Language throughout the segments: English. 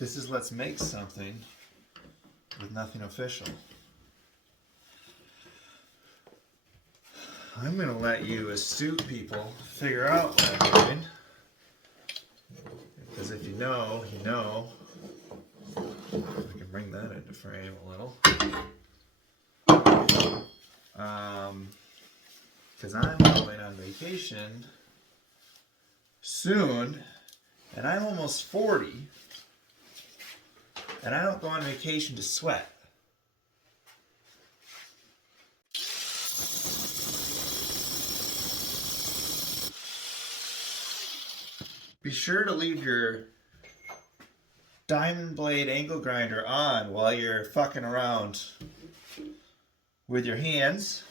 This is let's make something with nothing official. I'm gonna let you astute people figure out what I'm doing. Because if you know, you know. I can bring that into frame a little. Because I'm going on vacation soon, and I'm almost 40, and I don't go on vacation to sweat. Be sure to leave your diamond blade angle grinder on while you're fucking around with your hands.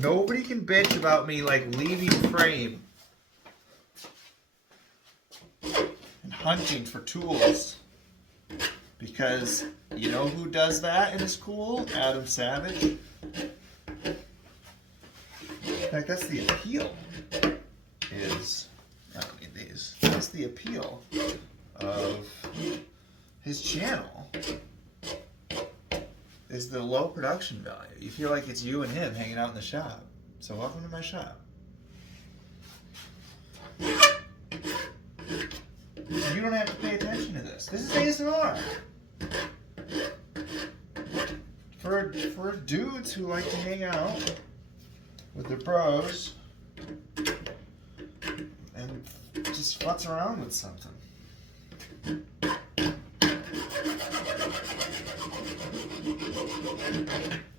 Nobody can bitch about me like leaving frame and hunting for tools, because you know who does that in his school? Adam Savage. In fact, that's the appeal. I don't need these. That's the appeal of his channel. Is the low production value. You feel like it's you and him hanging out in the shop. So welcome to my shop. You don't have to pay attention to this. This is ASMR. For dudes who like to hang out with their bros and just futz around with something.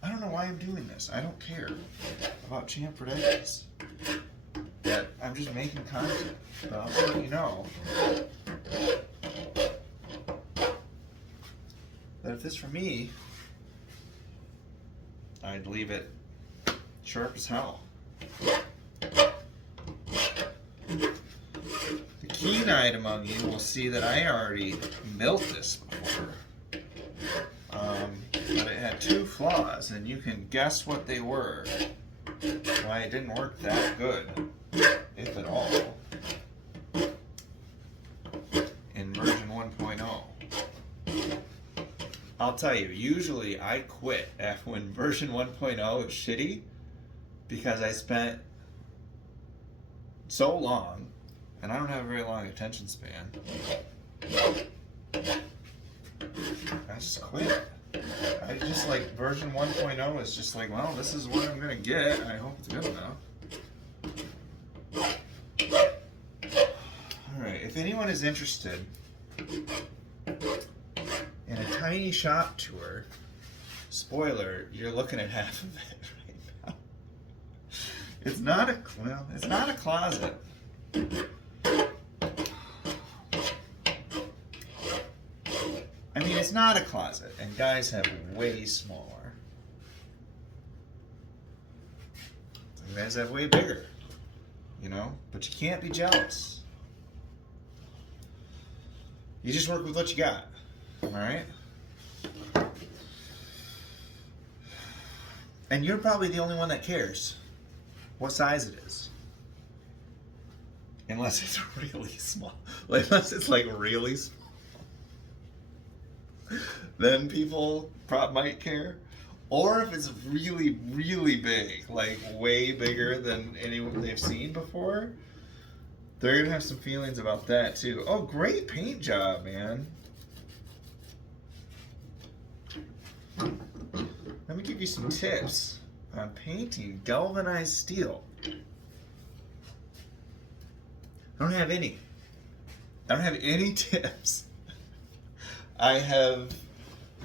I don't know why I'm doing this. I don't care about champ predictions. Yet I'm just making content. But I'll let you know that if this for me, I'd leave it sharp as hell. The keen-eyed among you will see that I already built this before. But it had two flaws, and you can guess what they were. Why it didn't work that good, if at all, in version 1.0. I'll tell you, usually I quit when version 1.0 is shitty, because I spent so long, and I don't have a very long attention span. I just quit. I just like version 1.0 is just like, well, this is what I'm gonna get. I hope it's good enough. Alright, if anyone is interested in a tiny shop tour, spoiler, you're looking at half of it right now. It's not a closet. I mean, it's not a closet, and guys have way smaller. And guys have way bigger, you know? But you can't be jealous. You just work with what you got, alright? And you're probably the only one that cares what size it is. Unless it's really small. Unless it's like really small. Then people might care. Or if it's really, really big, like way bigger than anyone they've seen before, they're gonna have some feelings about that too. Oh, great paint job, man. Let me give you some tips on painting galvanized steel. I don't have any tips. I have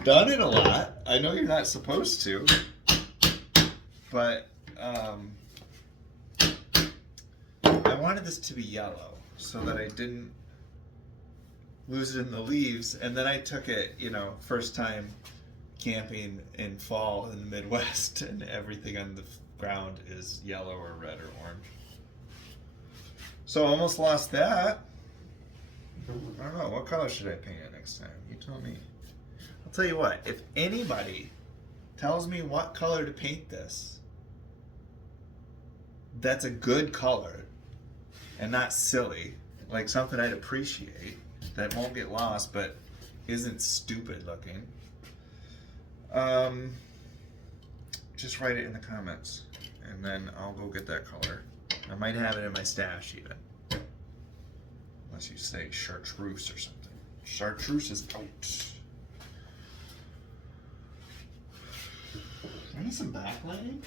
done it a lot. I know you're not supposed to, but I wanted this to be yellow so that I didn't lose it in the leaves. And then I took it, first time camping in fall in the Midwest, and everything on the ground is yellow or red or orange. So I almost lost that. I don't know, what color should I paint it next time? You tell me. I'll tell you what, if anybody tells me what color to paint this, that's a good color and not silly, like something I'd appreciate that won't get lost, but isn't stupid looking. Just write it in the comments, and then I'll go get that color. I might have it in my stash even, unless you say chartreuse or something. Chartreuse is out. I need some backlighting,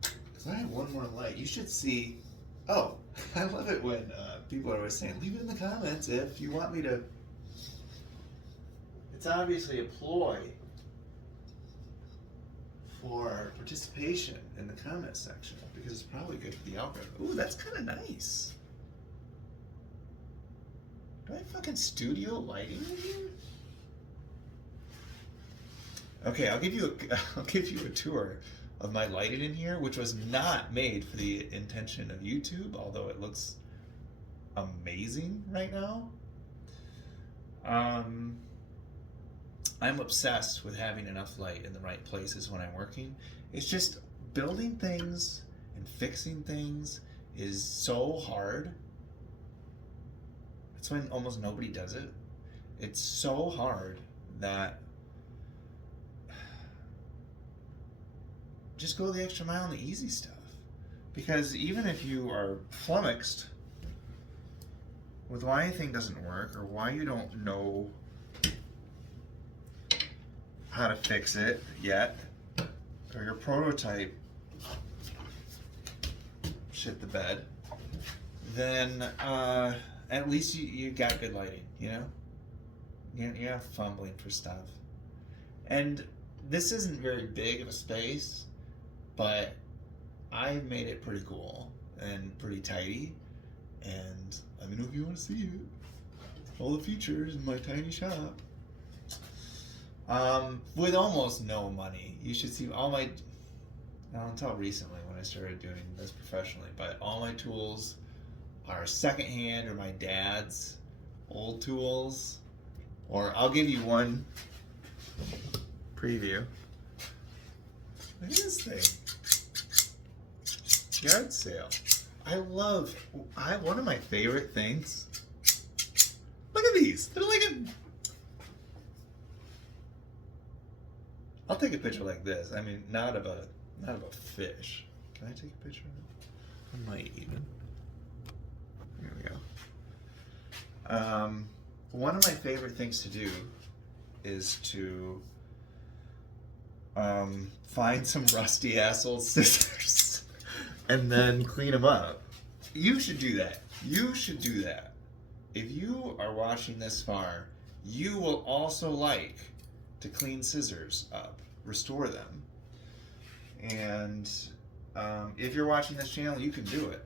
because I have one more light. You should see. Oh, I love it when people are always saying, leave it in the comments if you want me to. It's obviously a ploy for participation in the comment section, because it's probably good for the algorithm. Ooh, that's kind of nice. Do I have fucking studio lighting in here? Okay, I'll give you a tour of my lighting in here, which was not made for the intention of YouTube, although it looks amazing right now. I'm obsessed with having enough light in the right places when I'm working. It's just building things and fixing things is so hard. That's when almost nobody does it. It's so hard that just go the extra mile on the easy stuff. Because even if you are flummoxed with why anything doesn't work or why you don't know how to fix it yet, or your prototype shit the bed, then at least you got good lighting, you know? You're not fumbling for stuff. And this isn't very big of a space, but I made it pretty cool and pretty tidy. And let me know if you want to see it. All the features in my tiny shop. With almost no money. You should see all my, not until recently when I started doing this professionally, but all my tools are secondhand or my dad's old tools. Or I'll give you one preview. Look at this thing. Yard sale. One of my favorite things. Look at these. They're like a. I'll take a picture like this. I mean, not of a fish. Can I take a picture of it? I might even. Here we go. One of my favorite things to do is to find some rusty ass old scissors and then clean them up. You should do that. You should do that. If you are watching this far, you will also like to clean scissors up, restore them. And if you're watching this channel, you can do it,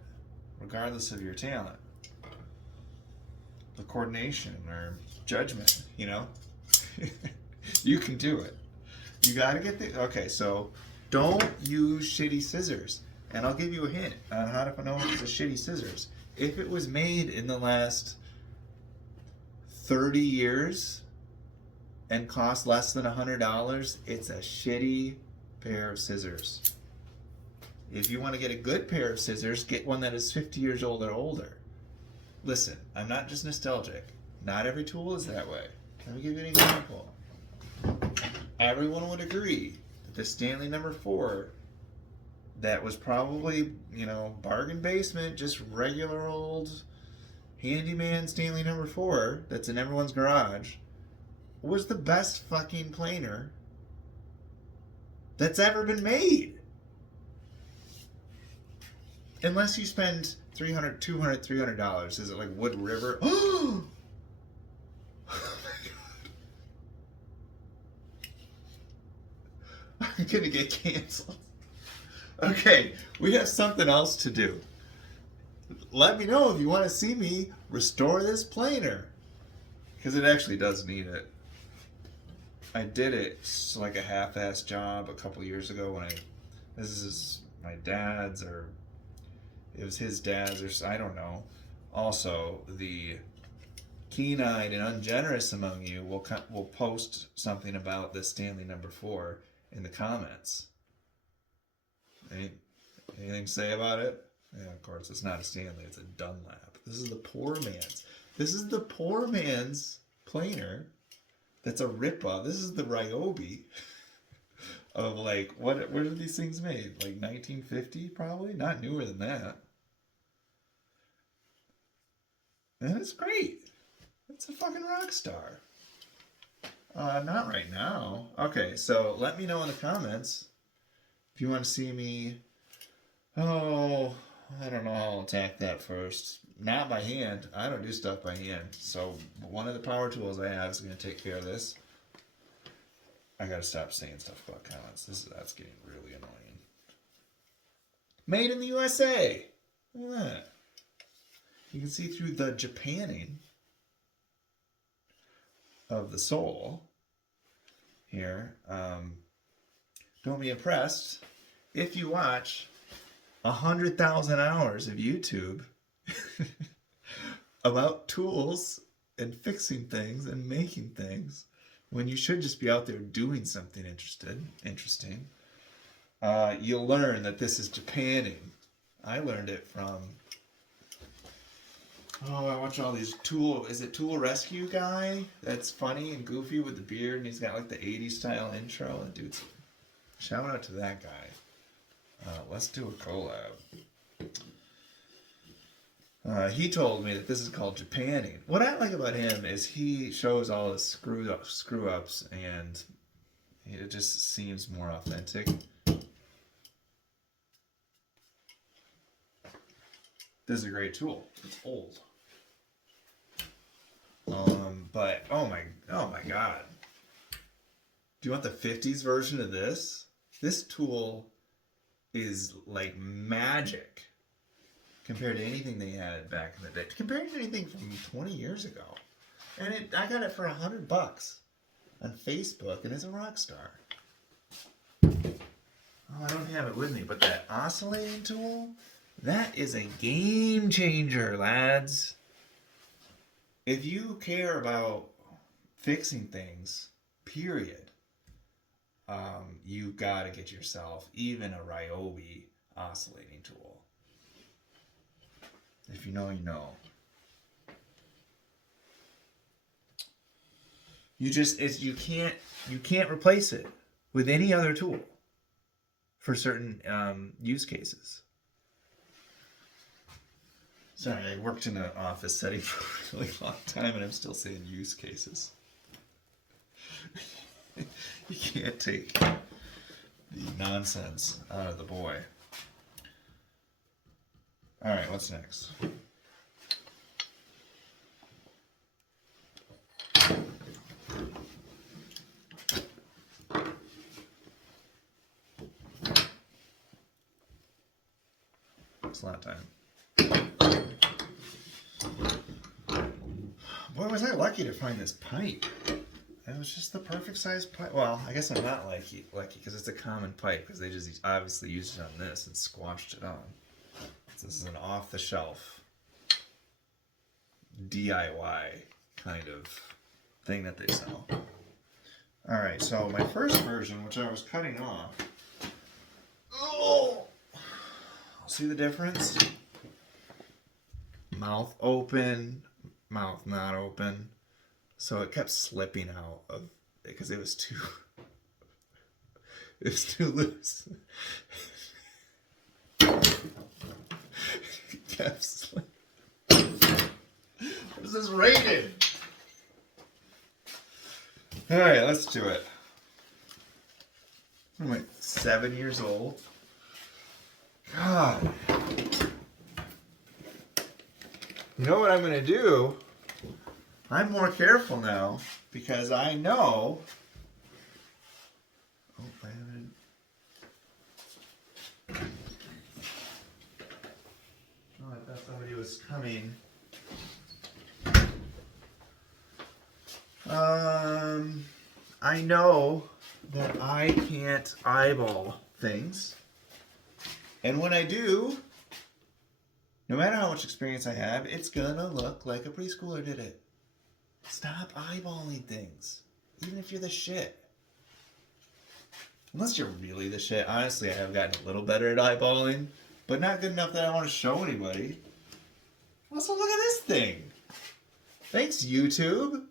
regardless of your talent, the coordination or judgment, you know? You can do it. You gotta get the, okay, so don't use shitty scissors. And I'll give you a hint on how to know if it's a shitty scissors. If it was made in the last 30 years and cost less than $100, it's a shitty pair of scissors. If you want to get a good pair of scissors, get one that is 50 years old or older. Listen, I'm not just nostalgic. Not every tool is that way. Let me give you an example. Everyone would agree that the Stanley No. 4 that was probably, bargain basement, just regular old handyman Stanley No. 4 that's in everyone's garage, was the best fucking planer that's ever been made. Unless you spend $300, $200, $300. Is it like Wood River? Oh my God. I'm gonna get canceled. Okay, we have something else to do. Let me know if you want to see me restore this planer, because it actually does need it. I did it like a half-ass job a couple years ago when this is my dad's, or it was his dad's, or I don't know. Also, the keen-eyed and ungenerous among you will post something about this Stanley No. 4 in the comments. Anything to say about it? Yeah, of course, it's not a Stanley, it's a Dunlap. This is the poor man's. This is the poor man's planer. That's a ripoff. This is the Ryobi of like what? Where are these things made? Like 1950, probably. Not newer than that. And it's great. It's a fucking rock star. Not right now. Okay, so let me know in the comments if you want to see me. Oh, I don't know how I'll attack that first. Not by hand. I don't do stuff by hand. So one of the power tools I have is going to take care of this. I gotta stop saying stuff about comments. That's getting really annoying. Made in the USA. Look at that. You can see through the Japanning of the sole here. Don't be impressed if you watch 100,000 hours of YouTube about tools and fixing things and making things when you should just be out there doing something interesting. You'll learn that this is Japanning. I learned it from I watch all these Is it Tool Rescue guy? That's funny and goofy with the beard, and he's got like the 80s style intro. And dude's, shout out to that guy. Let's do a collab. He told me that this is called Japanning. What I like about him is he shows all his screw ups, and it just seems more authentic. This is a great tool. It's old. But oh my god. Do you want the 50s version of this? This tool is like magic compared to anything they had back in the day. Compared to anything from 20 years ago. And I got it for $100 on Facebook, and it's a rock star. Oh, I don't have it with me, but that oscillating tool, that is a game changer, lads. If you care about fixing things, period, you've got to get yourself even a Ryobi oscillating tool. If you know, you know. You can't replace it with any other tool for certain use cases. Sorry, I worked in an office setting for a really long time, and I'm still saying use cases. You can't take the nonsense out of the boy. All right, what's next? It's lot time. Boy, was I lucky to find this pipe. It was just the perfect size pipe. Well, I guess I'm not lucky because it's a common pipe because they just obviously used it on this and squashed it on. So this is an off-the-shelf DIY kind of thing that they sell. All right, so my first version, which I was cutting off. Oh, see the difference? Mouth open, mouth not open. So it kept slipping out of because it was too loose. It kept slipping. What is this rated? All right, let's do it. I'm like 7 years old. God. You know what I'm going to do? I'm more careful now because I know. Oh, I haven't. Oh, I thought somebody was coming. I know that I can't eyeball things. And when I do, no matter how much experience I have, it's gonna look like a preschooler did it. Stop eyeballing things, even if you're the shit. Unless you're really the shit. Honestly, I have gotten a little better at eyeballing, but not good enough that I want to show anybody. Also, look at this thing. Thanks, YouTube.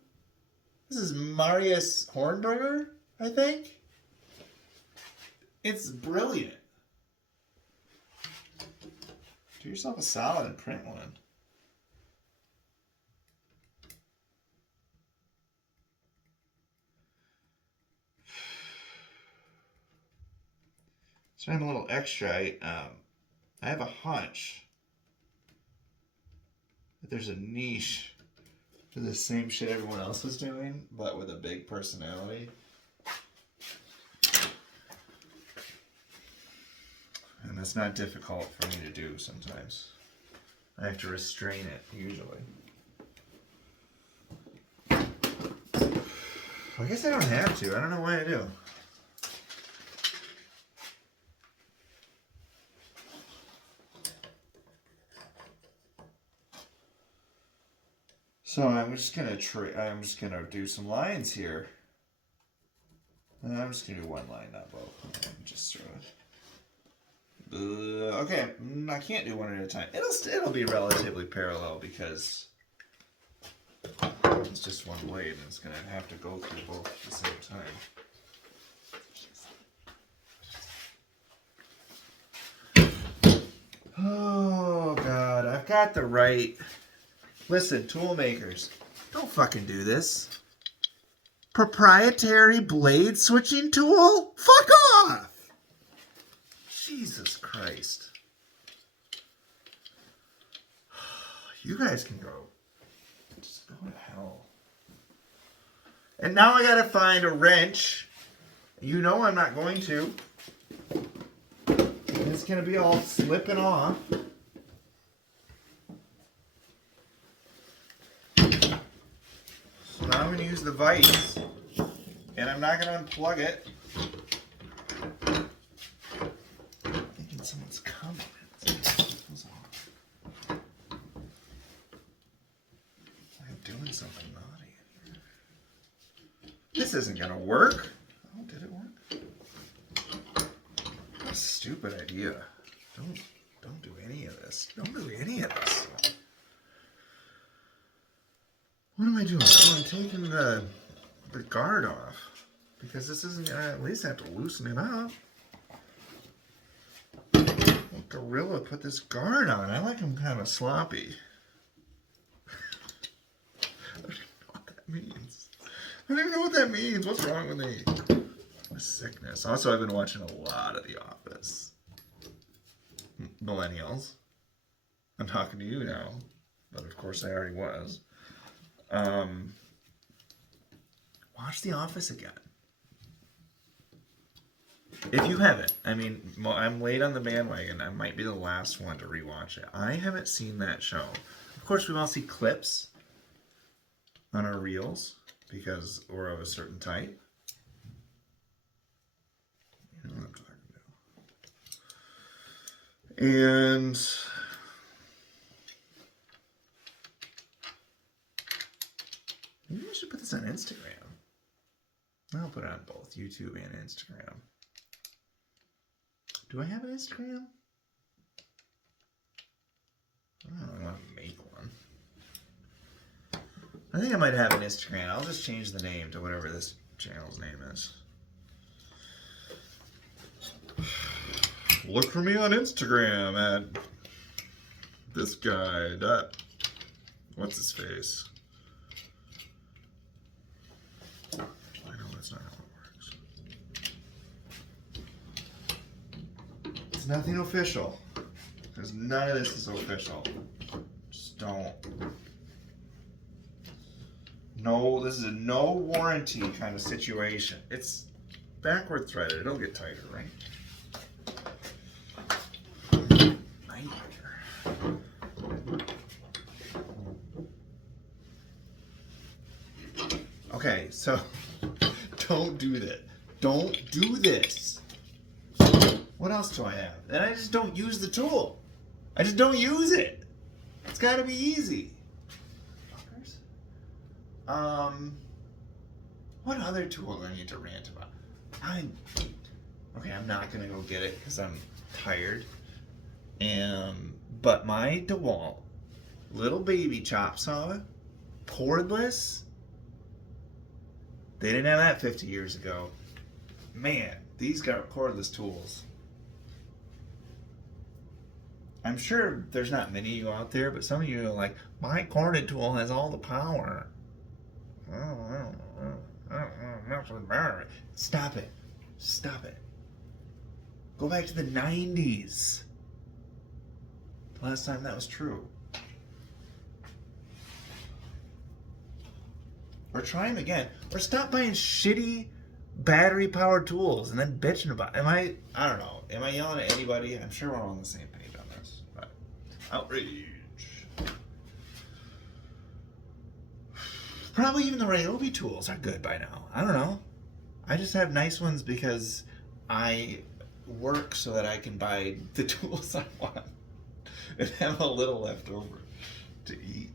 This is Marius Hornberger, I think. It's brilliant. Do yourself a solid and print one. So I'm a little extra. I have a hunch that there's a niche for the same shit everyone else was doing, but with a big personality. And that's not difficult for me to do sometimes. I have to restrain it, usually. I guess I don't have to. I don't know why I do. So I'm just gonna do some lines here. And I'm just gonna do one line, not both. Just sort of. Okay, I can't do one at a time. It'll be relatively parallel because it's just one blade and it's gonna have to go through both at the same time. Oh God, I've got the right. Listen, tool makers, don't fucking do this. Proprietary blade switching tool? Fuck off! Jesus Christ. You guys can go. Just go to hell. And now I gotta find a wrench. You know I'm not going to. And it's gonna be all slipping off. So now I'm gonna use the vise. And I'm not gonna unplug it. Someone's coming. I'm doing something naughty in here. This isn't gonna work. Oh, did it work? What a stupid idea. Don't do any of this. Don't do any of this. What am I doing? Oh, I'm taking the guard off. Because this isn't gonna, at least have to loosen it up. Gorilla put this guard on. I like him kind of sloppy. I don't even know what that means. I don't even know what that means. What's wrong with me? A sickness. Also, I've been watching a lot of The Office. Millennials. I'm talking to you now. But of course I already was. Watch The Office again. If you haven't, I mean, I'm late on the bandwagon. I might be the last one to rewatch it. I haven't seen that show. Of course, we all see clips on our reels because we're of a certain type. You know what I'm talking about. And maybe I should put this on Instagram. I'll put it on both YouTube and Instagram. Do I have an Instagram? I want to make one. I think I might have an Instagram. I'll just change the name to whatever this channel's name is. Look for me on Instagram at this guy. What's his face? I know that's not how it works. It's nothing official. Because none of this is official. Just don't. No, this is a no warranty kind of situation. It's backward threaded. It'll get tighter, right? Okay, so don't do that. Don't do this. What else do I have? And I just don't use the tool. I just don't use it. It's got to be easy. What other tool do I need to rant about? I'm not gonna go get it because I'm tired. But my DeWalt little baby chop saw, cordless. They didn't have that 50 years ago. Man, these got cordless tools. I'm sure there's not many of you out there, but some of you are like, my corded tool has all the power. I don't know. Stop it. Stop it. Go back to the 90s. The last time that was true. Or try them again. Or stop buying shitty battery powered tools and then bitching about it. I don't know. Am I yelling at anybody? I'm sure we're all on the same page on this. But outrage. Probably even the Ryobi tools are good by now. I don't know. I just have nice ones because I work so that I can buy the tools I want and have a little left over to eat.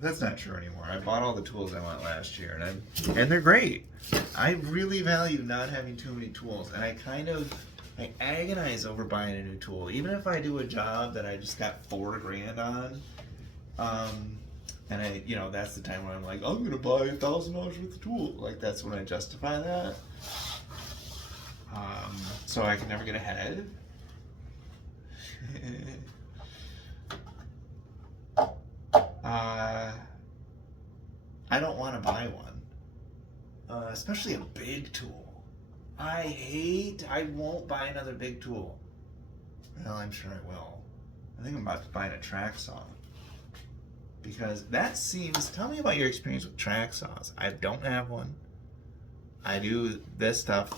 That's not true anymore. I bought all the tools I want last year, and they're great. I really value not having too many tools, and I agonize over buying a new tool, even if I do a job that I just got $4,000 on. And that's the time when I'm like, I'm gonna buy $1,000 worth of tools. Like that's when I justify that. So I can never get ahead. I don't want to buy one, especially a big tool. I won't buy another big tool. Well, I'm sure I will. I think I'm about to buy a track saw. Because tell me about your experience with track saws. I don't have one. I do this stuff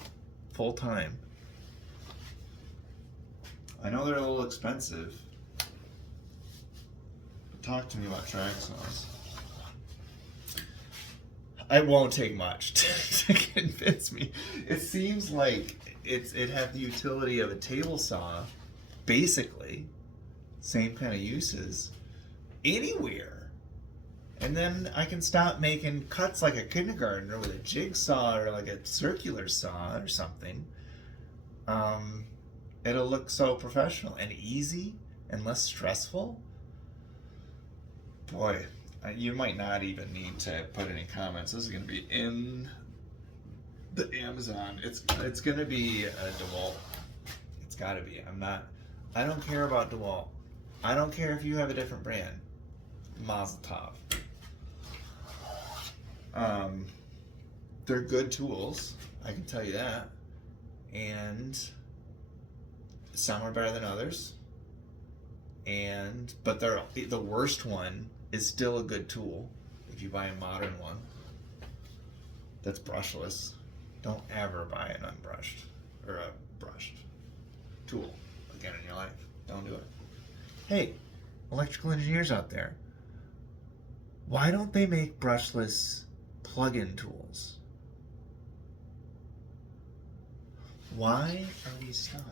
full time. I know they're a little expensive. Talk to me about track saws. It won't take much to convince me. It seems like it had the utility of a table saw, basically. Same kind of uses. Anywhere. And then I can stop making cuts like a kindergartner with a jigsaw or like a circular saw or something. It'll look so professional and easy and less stressful. Boy, you might not even need to put any comments. This is going to be in the Amazon. It's going to be a DeWalt. It's got to be. I don't care about DeWalt. I don't care if you have a different brand. Mazel tov. They're good tools, I can tell you that. And some are better than others. But the worst one is still a good tool if you buy a modern one that's brushless. Don't ever buy an unbrushed or a brushed tool again in your life. Don't do it. Hey, electrical engineers out there, why don't they make brushless plug-in tools? Why are we stuck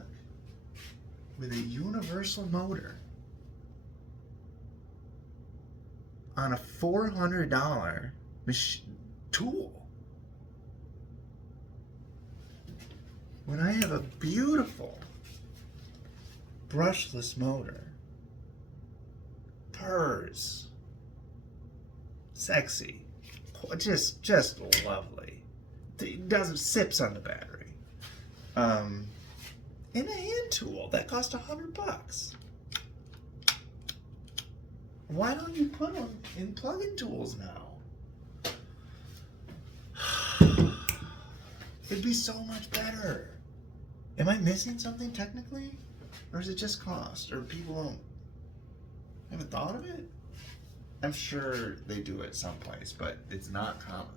with a universal motor on a $400 tool when I have a beautiful brushless motor? Purrs. Sexy. Just lovely. It doesn't sips on the battery. And a hand tool that cost $100. Why don't you put them in plug-in tools now? It'd be so much better. Am I missing something technically? Or is it just cost? Or people haven't thought of it? I'm sure they do it someplace, but it's not common.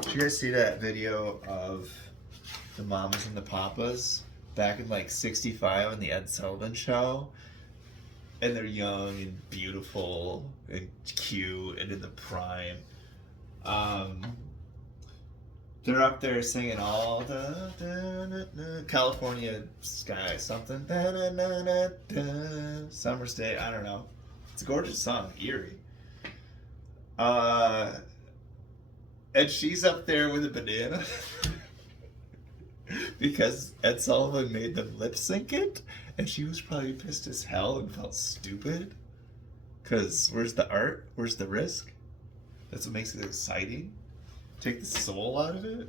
Did you guys see that video of the mamas and the papas back in like 65 on the Ed Sullivan Show? And they're young and beautiful and cute and in the prime. They're up there singing all the California sky, something. Summer's Day, I don't know. It's a gorgeous song, eerie. Uh, and she's up there with a banana because Ed Sullivan made them lip sync it, and she was probably pissed as hell and felt stupid. Because where's the art? Where's the risk? That's what makes it exciting. Take the soul out of it.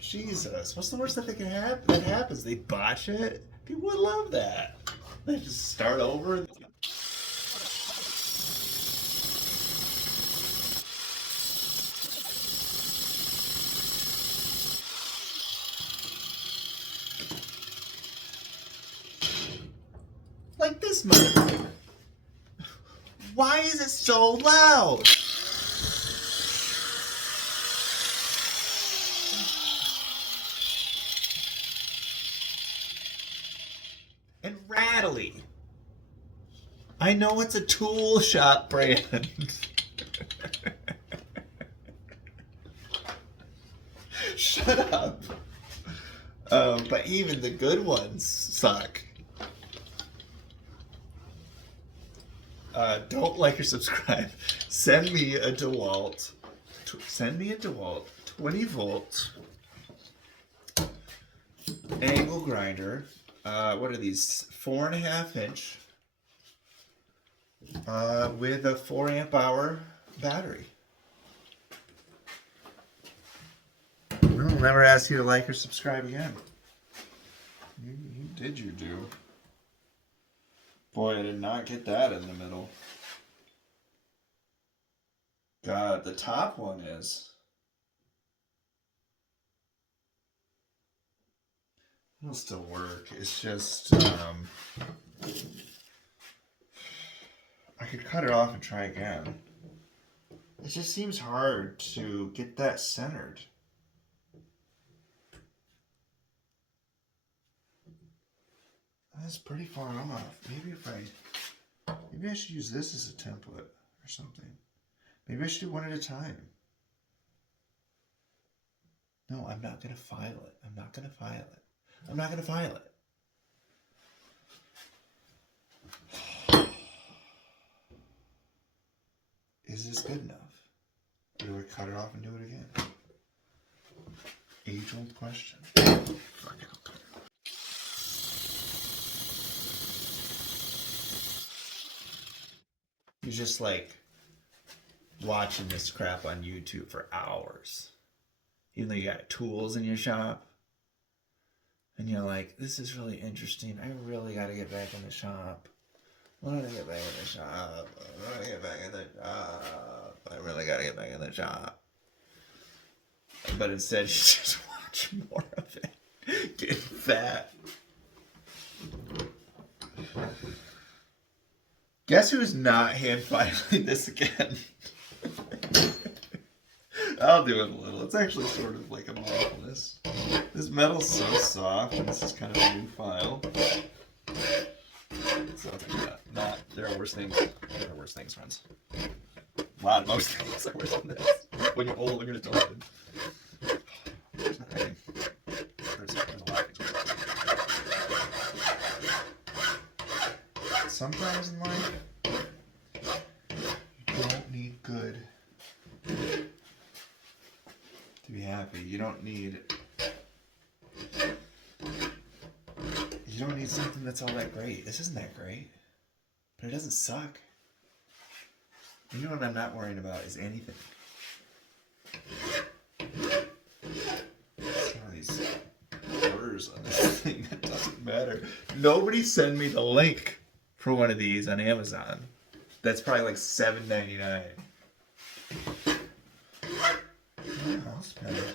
Jesus, what's the worst that can happen? That happens. They botch it. People would love that. They just start over. Like this motherfucker. Why is it so loud? And rattly. I know it's a tool shop brand. Shut up. But even the good ones suck. Don't like or subscribe. Send me a DeWalt. Send me a DeWalt 20 volt angle grinder. What are these? 4.5 inch with a 4 amp hour battery. I'll never ask you to like or subscribe again. You did your due. Boy, I did not get that in the middle. God, the top one is. It'll still work. It's just, I could cut it off and try again. It just seems hard to get that centered. That's pretty far off. Maybe I should use this as a template or something. Maybe I should do one at a time. No, I'm not gonna file it. I'm not gonna file it. I'm not gonna file it. Is this good enough? Or do I cut it off and do it again? Age-old question. Fuck it, I'll cut it. You're just like watching this crap on YouTube for hours. Even though you got tools in your shop. And you're like, this is really interesting. I really got to get back in the shop. I want to get back in the shop. I want to get back in the shop. I really got to get back in the shop. But instead, you just watch more of it. Get fat. Guess who's not hand filing this again? I'll do it a little. It's actually sort of like a mindfulness. This metal's so soft, and this is kind of a new file. So not there are worse things. There are worse things, friends. Most things are worse than this. When you're old, you're gonna tell it. There's nothing. There's a lot of things. Sometimes in life, you don't need good to be happy. You don't need something that's all that great. This isn't that great, but it doesn't suck. You know what I'm not worrying about is anything. Some of these blurs on this thing, that doesn't matter. Nobody send me the link for one of these on Amazon. That's probably like $7.99. Yeah, I'll spend it.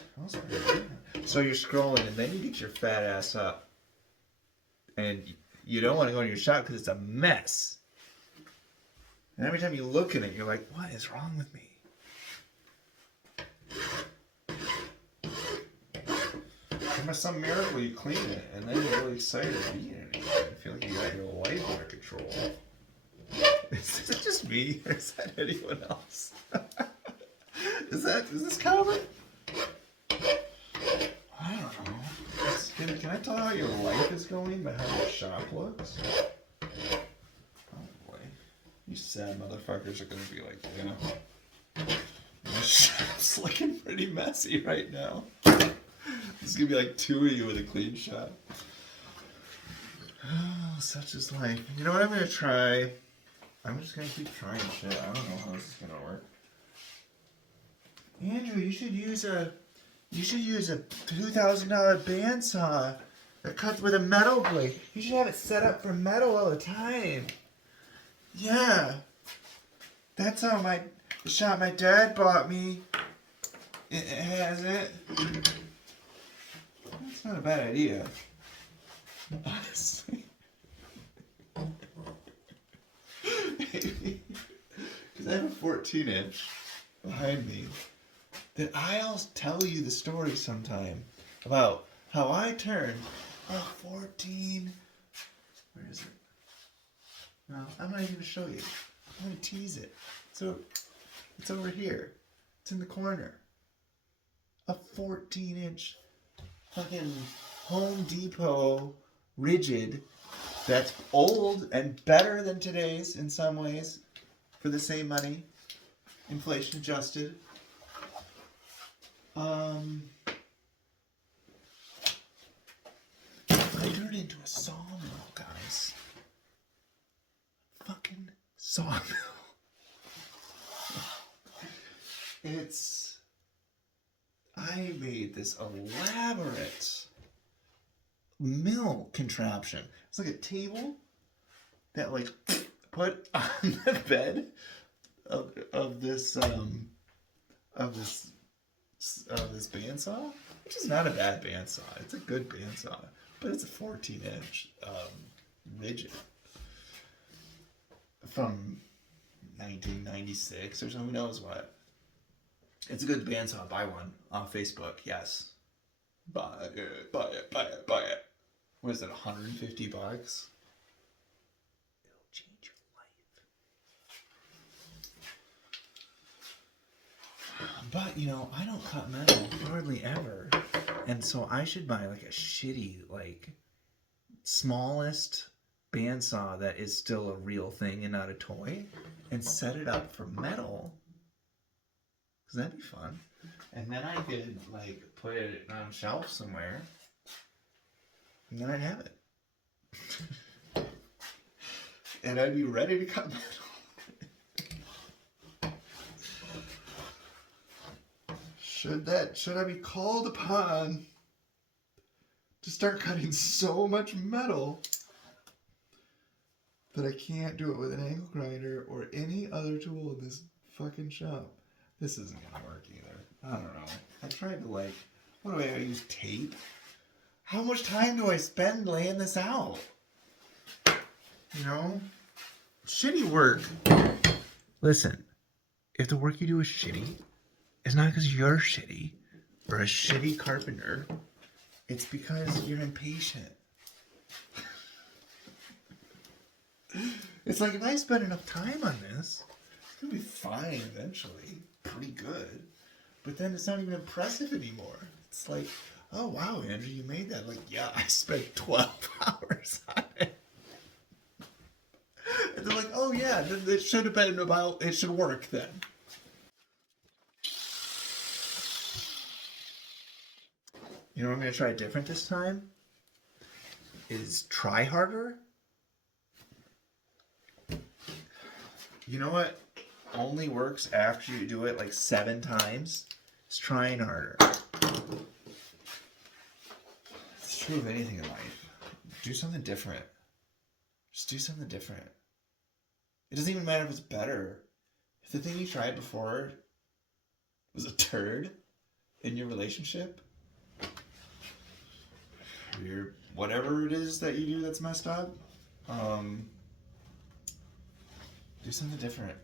So you're scrolling, and then you get your fat ass up, and you don't want to go in your shop because it's a mess. And every time you look at it, you're like, what is wrong with me? By some miracle, you clean it, and then you're really excited to be in it again. I feel like you got your life under control. Is it just me, or is that anyone else? Is this common? can't tell how your life is going by how your shop looks. Oh boy. You sad motherfuckers are gonna be like, my shop's looking pretty messy right now. There's gonna be like 2 of you with a clean shop. Oh, such is life. You know what I'm gonna try? I'm just gonna keep trying shit. I don't know how this is gonna work. Andrew, you should use a $2,000 bandsaw that cuts with a metal blade. You should have it set up for metal all the time. Yeah. That's how the shop my dad bought me. It has it. That's not a bad idea. Honestly. Because I have a 14-inch behind me that I'll tell you the story sometime about how I turned a 14. Where is it? No, I'm not even going to show you. I'm going to tease it. So it's over here. It's in the corner. A 14-inch fucking Home Depot rigid that's old and better than today's in some ways for the same money, inflation adjusted. I turned into a sawmill, guys. Fucking sawmill. I made this elaborate mill contraption. It's like a table that like put on the bed of this bandsaw, which is not a bad bandsaw. It's a good bandsaw, but it's a 14-inch rigid from 1996 or something. Who knows what? It's a good bandsaw. Buy one on Facebook. Yes, buy it. What is it? $150? It'll change your life. But I don't cut metal hardly ever, and so I should buy like a shitty, like smallest bandsaw that is still a real thing and not a toy, and set it up for metal. Cause that'd be fun, and then I could like put it on a shelf somewhere, and then I'd have it, and I'd be ready to cut metal. Should I be called upon to start cutting so much metal that I can't do it with an angle grinder or any other tool in this fucking shop? This isn't gonna work either. I don't know. I tried to what do I use, tape? How much time do I spend laying this out? Shitty work. Listen, if the work you do is shitty, it's not because you're shitty or a shitty carpenter. It's because you're impatient. It's like, if I spend enough time on this, it's gonna be fine eventually. Pretty good. But then it's not even impressive anymore. It's like, oh wow, Andrew, you made that. Like, yeah, I spent 12 hours on it. And they're like, oh yeah, it should have been it should work then. You know what I'm going to try different this time? Is try harder. You know what only works after you do it like 7 times? It's trying harder. It's true of anything in life. Do something different. Just do something different. It doesn't even matter if it's better. If the thing you tried before was a turd in your relationship, or whatever it is that you do that's messed up, do something different.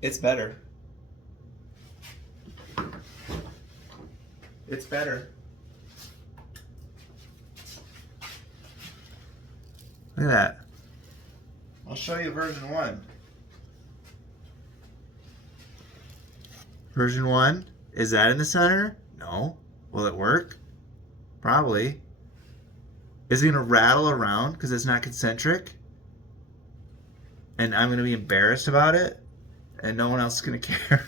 It's better. It's better. Look at that. I'll show you version 1. Version 1. Is that in the center? No. Will it work? Probably. Is it going to rattle around because it's not concentric? And I'm going to be embarrassed about it? And no one else is going to care?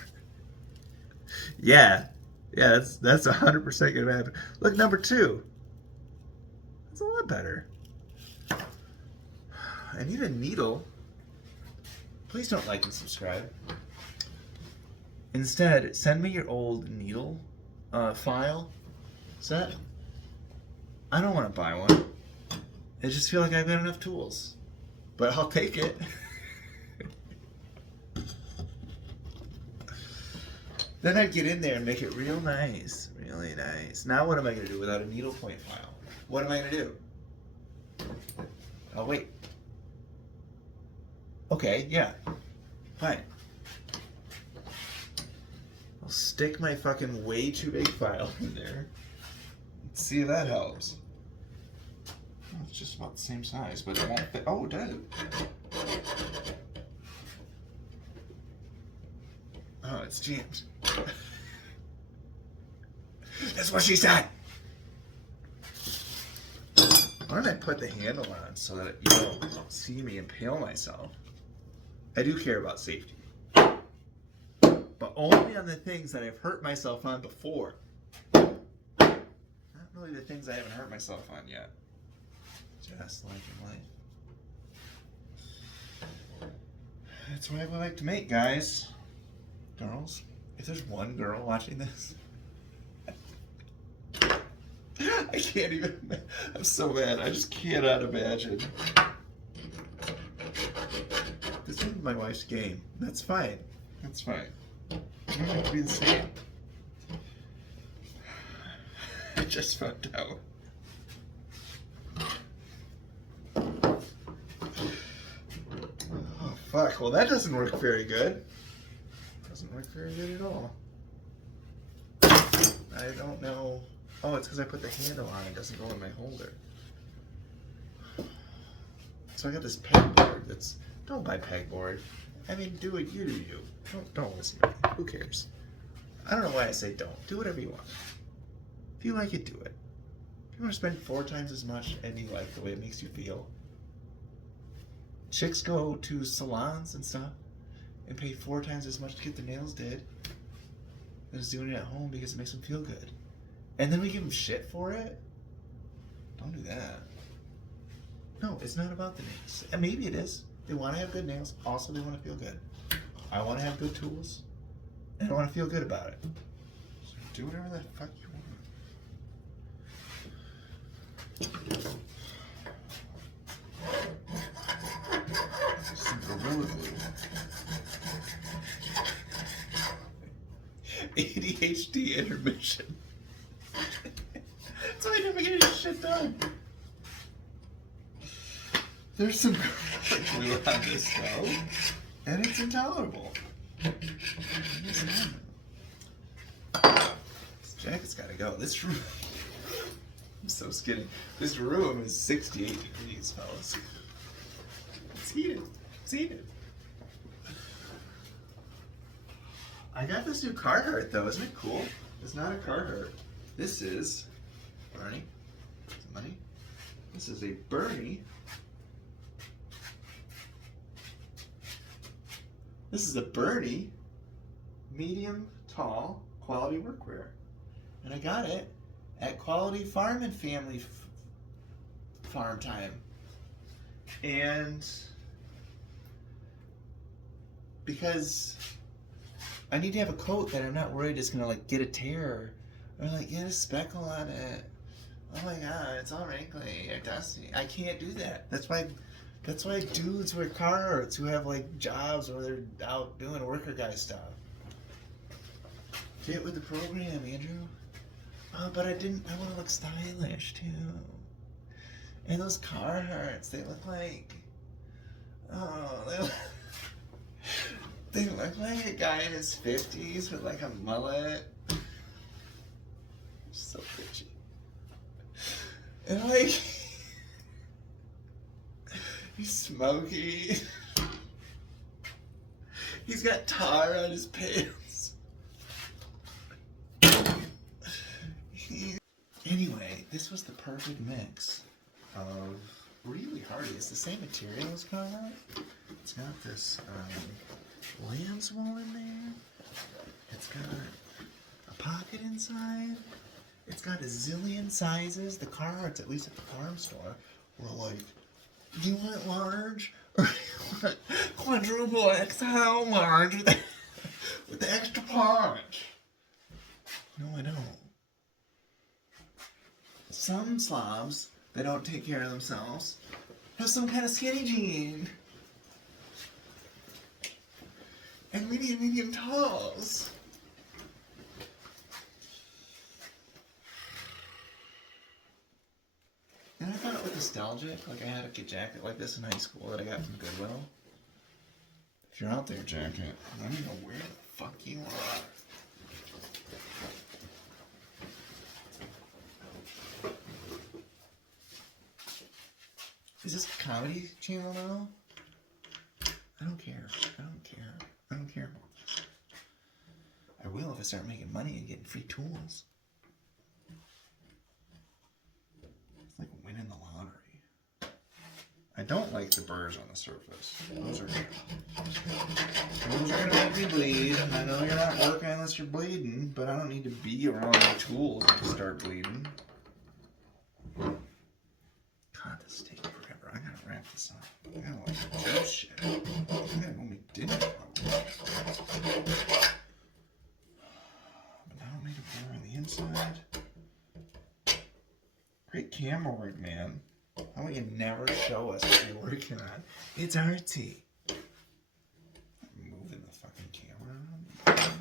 Yeah. Yeah, that's 100% going to happen. Look, number 2. That's a lot better. I need a needle. Please don't like and subscribe. Instead, send me your old needle file set. I don't want to buy one. I just feel like I've got enough tools. But I'll take it. Then I'd get in there and make it real nice. Really nice. Now what am I going to do without a needle point file? What am I going to do? Oh, wait. Okay, yeah. Fine. I'll stick my fucking way too big file in there. Let's see if that helps. Oh, it's just about the same size, but it won't fit. Oh, it does. Oh, it's jammed. That's what she said. Why don't I put the handle on so that you don't see me impale myself? I do care about safety. But only on the things that I've hurt myself on before. Not really the things I haven't hurt myself on yet. Just like in life. That's what I would like to make, guys. Girls, if there's one girl watching this, I can't even. I'm so mad. I just cannot imagine. This is my wife's game. That's fine. That's fine. I don't have to be the same. I just found out. Oh, fuck. Well, that doesn't work very good. Doesn't work very good at all. I don't know. Oh, it's because I put the handle on. It doesn't go in my holder. So I got this pegboard that's... Don't buy pegboard. I mean, do it. You do you. Don't listen to me. Who cares? I don't know why I say don't. Do whatever you want. If you like it, do it. If you want to spend 4 times as much and you like the way it makes you feel. Chicks go to salons and stuff and pay 4 times as much to get their nails did than just doing it at home because it makes them feel good. And then we give them shit for it? Don't do that. No, it's not about the nails. And maybe it is. They want to have good nails. Also, they want to feel good. I want to have good tools. And I want to feel good about it. So do whatever the fuck you want. Some Gorilla Glue. ADHD intermission. That's why I never get any shit done. There's some Gorilla Glue on this stove, and it's intolerable. This jacket's gotta go. This room... I'm so skinny. This room is 68 degrees, fellas. It's heated. It's heated. I got this new Carhartt, though. Isn't it cool? It's not a Carhartt. This is... Bernie? Is it money? This is a Bernie. This is a Bernie medium tall quality workwear. And I got it at Quality Farm and Family Farm Time. And because I need to have a coat that I'm not worried is gonna like get a tear or like get a speckle on it. Oh my god, it's all wrinkly or dusty. I can't do that. That's why dudes wear Carhartts who have like jobs or they're out doing worker guy stuff. Get with the program, Andrew. Oh, but I want to look stylish too. And those Carhartts, they look like, They look like a guy in his 50s with like a mullet. So bitchy. And like, he's smoky. He's got tar on his pants. Anyway, this was the perfect mix of really hardy. It's the same material as Colorado. It's got this lamb's wool in there. It's got a pocket inside. It's got a zillion sizes. The Carhartts, at least at the farm store, were like, do you want large? Or do you want quadruple XL large with the extra punch? No, I don't. Some slobs that don't take care of themselves have some kind of skinny jean. And we need medium talls. And I thought it was nostalgic. Like I had a jacket like this in high school that I got from Goodwill. If you're out there, jacket, let me know where the fuck you are. Is this a comedy channel now? I don't care. I don't care. I don't care about this. I will if I start making money and getting free tools. It's like winning the lottery. I don't like the burrs on the surface. Those are gonna make me bleed. I know you're not working unless you're bleeding, but I don't need to be around my tools to start bleeding. God, this is taking forever. I gotta wrap this up. I gotta like do shit. I gotta go make dinner probably. But now I made a burr on the inside. Great camera work, man. How about you never show us what you're working on? It's artsy. I'm moving the fucking camera around.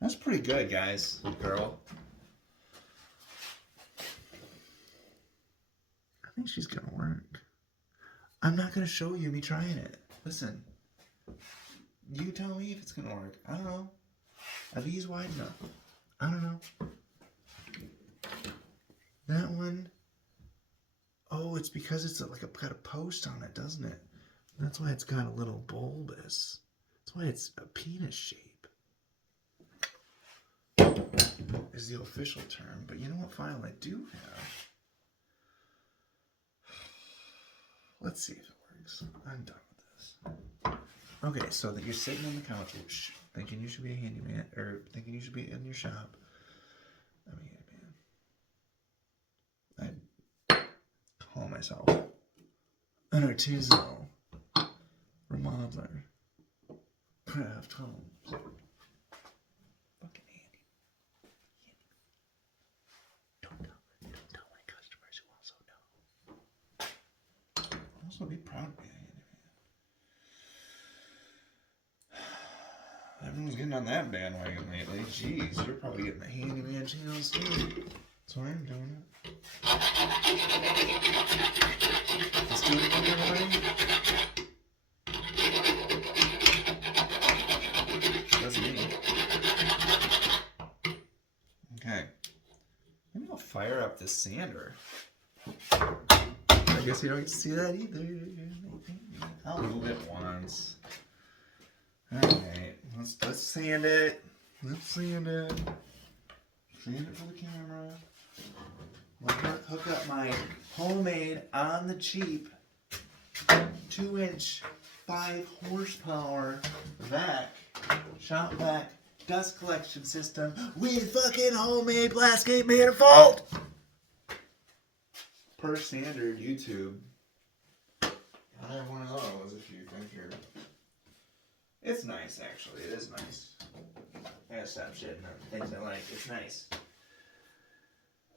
That's pretty good, guys. Girl. I think she's gonna work. I'm not gonna show you me trying it. Listen. You tell me if it's gonna work. I don't know. Are these wide enough? I don't know. That one. Oh, it's because it's like got a post on it, doesn't it? That's why it's got a little bulbous. That's why it's a penis shape. Is the official term. But you know what file I do have? Let's see if it works. I'm done with this. Okay, so that you're sitting on the couch thinking you should be a handyman, or thinking you should be in your shop. I'm a handyman. I call myself an artisanal remodeler. Craft homes. Fucking handy. Don't tell my customers who also know. Also be proud of me. Everyone's getting on that bandwagon lately. Jeez, you're probably getting the handyman channels too. That's why I'm doing it. Let's do it again, everybody. That's me. Okay. Maybe I'll fire up this sander. I guess you don't get to see that either. I'll move it once. Alright, let's sand it. Let's sand it. Sand it for the camera. I'll hook up my homemade, on the cheap, 2-inch, 5 horsepower shop vac dust collection system with fucking homemade plastic manifold. Per standard YouTube. I have one of those if you think you're... It's nice, actually. It is nice. I gotta stop shitting on things I like. It's nice.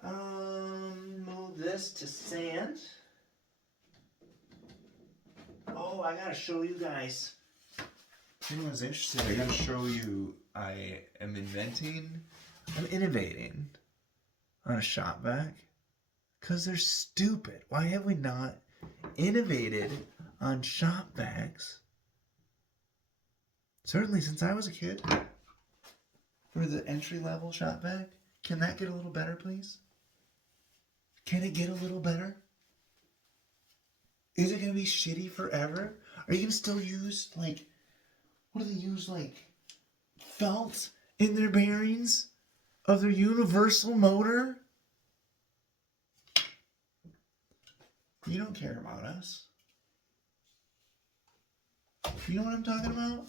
Move this to sand. Oh, I gotta show you guys. If anyone's interested, I gotta show you I am innovating on a shop vac. Because they're stupid. Why have we not innovated on shop vacs Certainly since I was a kid. For the entry-level shop vac, can that get a little better, please? Can it get a little better? Is it going to be shitty forever? Are you going to still use, like, what do they use, like, felt in their bearings of their universal motor? You don't care about us. You know what I'm talking about?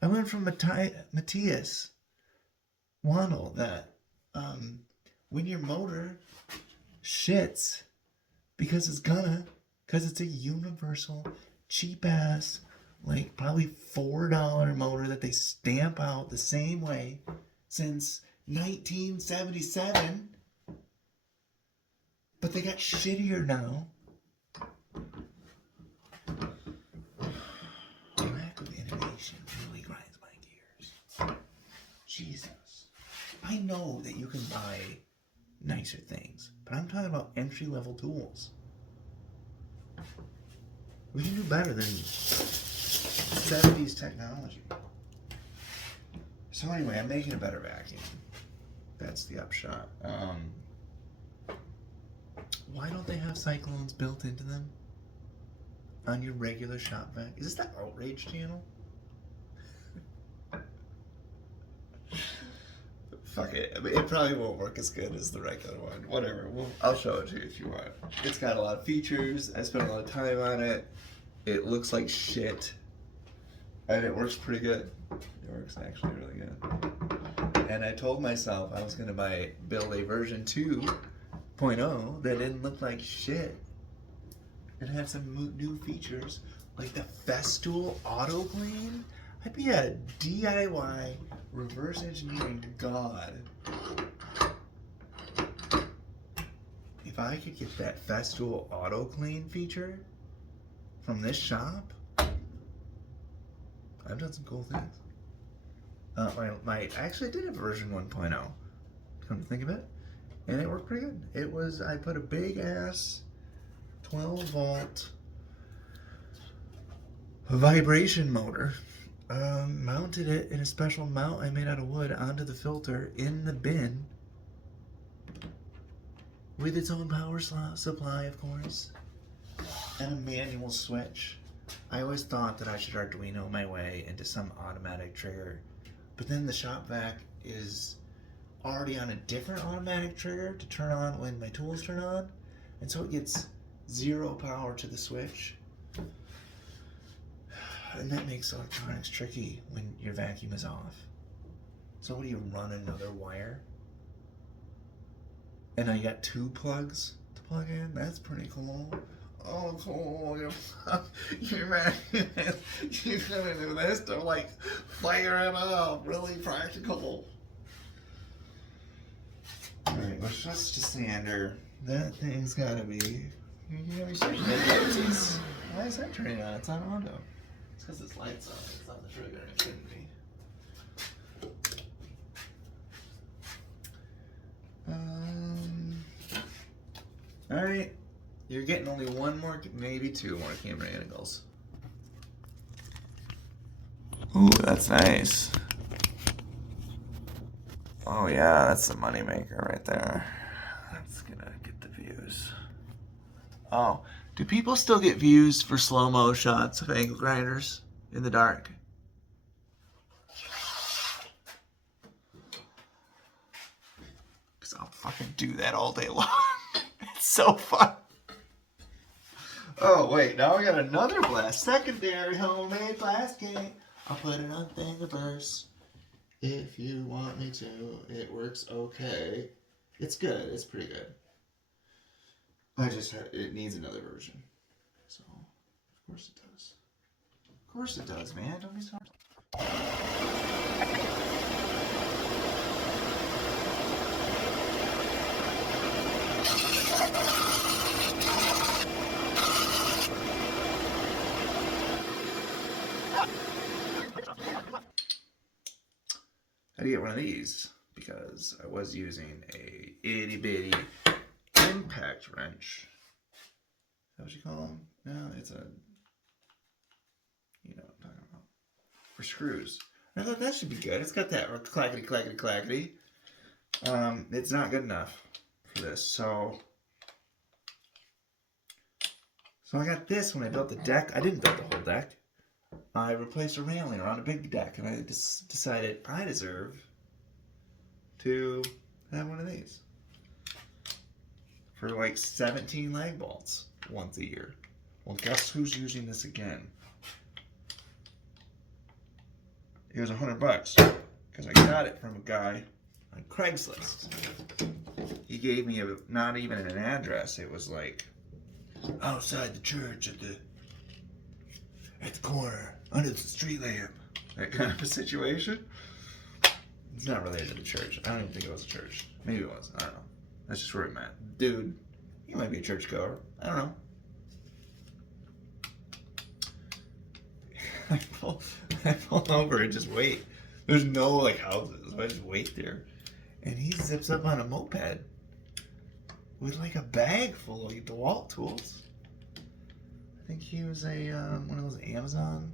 I learned from Matthias Wandel that when your motor shits, because it's a universal, cheap ass, like probably $4 motor that they stamp out the same way since 1977, but they got shittier now. Lack of innovation really grinds my gears. Jesus. I know that you can buy nicer things, but I'm talking about entry-level tools. We can do better than 70s technology. So anyway, I'm making a better vacuum. That's the upshot. Why don't they have cyclones built into them on your regular shop vac? Is this the Outrage channel? Fuck it. I mean, it probably won't work as good as the regular one. Whatever. I'll show it to you if you want. It's got a lot of features. I spent a lot of time on it. It looks like shit. And it works pretty good. It works actually really good. And I told myself I was going to build a version 2.0 that didn't look like shit. It had some new features, like the Festool Auto Clean. I'd be a DIY reverse engineering god if I could get that Festool Auto Clean feature from this shop. I've done some cool things. I actually did a version 1.0, come to think of it, and it worked pretty good. I put a big ass 12 volt vibration motor, mounted it in a special mount I made out of wood onto the filter in the bin with its own power supply, of course, and a manual switch. I always thought that I should Arduino my way into some automatic trigger, but then the shop vac is already on a different automatic trigger to turn on when my tools turn on, and so it gets 0 power to the switch. And that makes electronics tricky when your vacuum is off. So what do you run another wire? And now you got 2 plugs to plug in? That's pretty cool. Oh, cool. You're gonna do this to like fire it up. Really practical. Alright, let's just say under. That thing's gotta be. Why is that turning on? It's on auto. It's because this light's on. It's on the trigger. It shouldn't be. Alright. You're getting only 1 more, maybe 2 more camera angles. Ooh, that's nice. Oh yeah, that's the moneymaker right there. That's gonna get the views. Oh, do people still get views for slow-mo shots of angle grinders in the dark? Because I'll fucking do that all day long. It's so fun. Oh, wait, now we got another blast. Secondary homemade blast game. I'll put it on Thingiverse if you want me to. It works okay. It's good. It's pretty good. It needs another version. So, of course it does. Of course it does, man. Don't be sorry. How do you get one of these? Because I was using a itty bitty impact wrench. Is that what you call them? No, it's a, you know what I'm talking about. For screws. I thought that should be good. It's got that clackety, clackety, clackety. It's not good enough for this, so I got this when I built the deck. I didn't build the whole deck. I replaced a railing around a big deck, and I just decided I deserve to have one of these for like 17 lag bolts once a year. Well, guess who's using this again? It was $100 because I got it from a guy on Craigslist. He gave me not even an address. It was like outside the church at the corner under the street lamp. That kind of a situation. It's not related to the church. I don't even think it was a church. Maybe it was. I don't know. That's just where I'm at. Dude, you might be a churchgoer. I don't know. I pull over and just wait. There's no like houses, so I just wait there. And he zips up on a moped with like a bag full of DeWalt tools. I think he was a one of those Amazon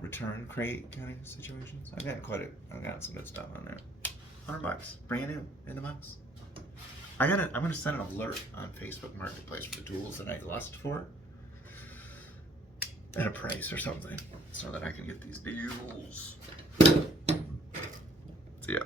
return crate kind of situations. I've gotten some good stuff on there. $100, brand new in the box. I'm gonna send an alert on Facebook Marketplace for the tools that I lust for at a price or something, so that I can get these deals. So yeah.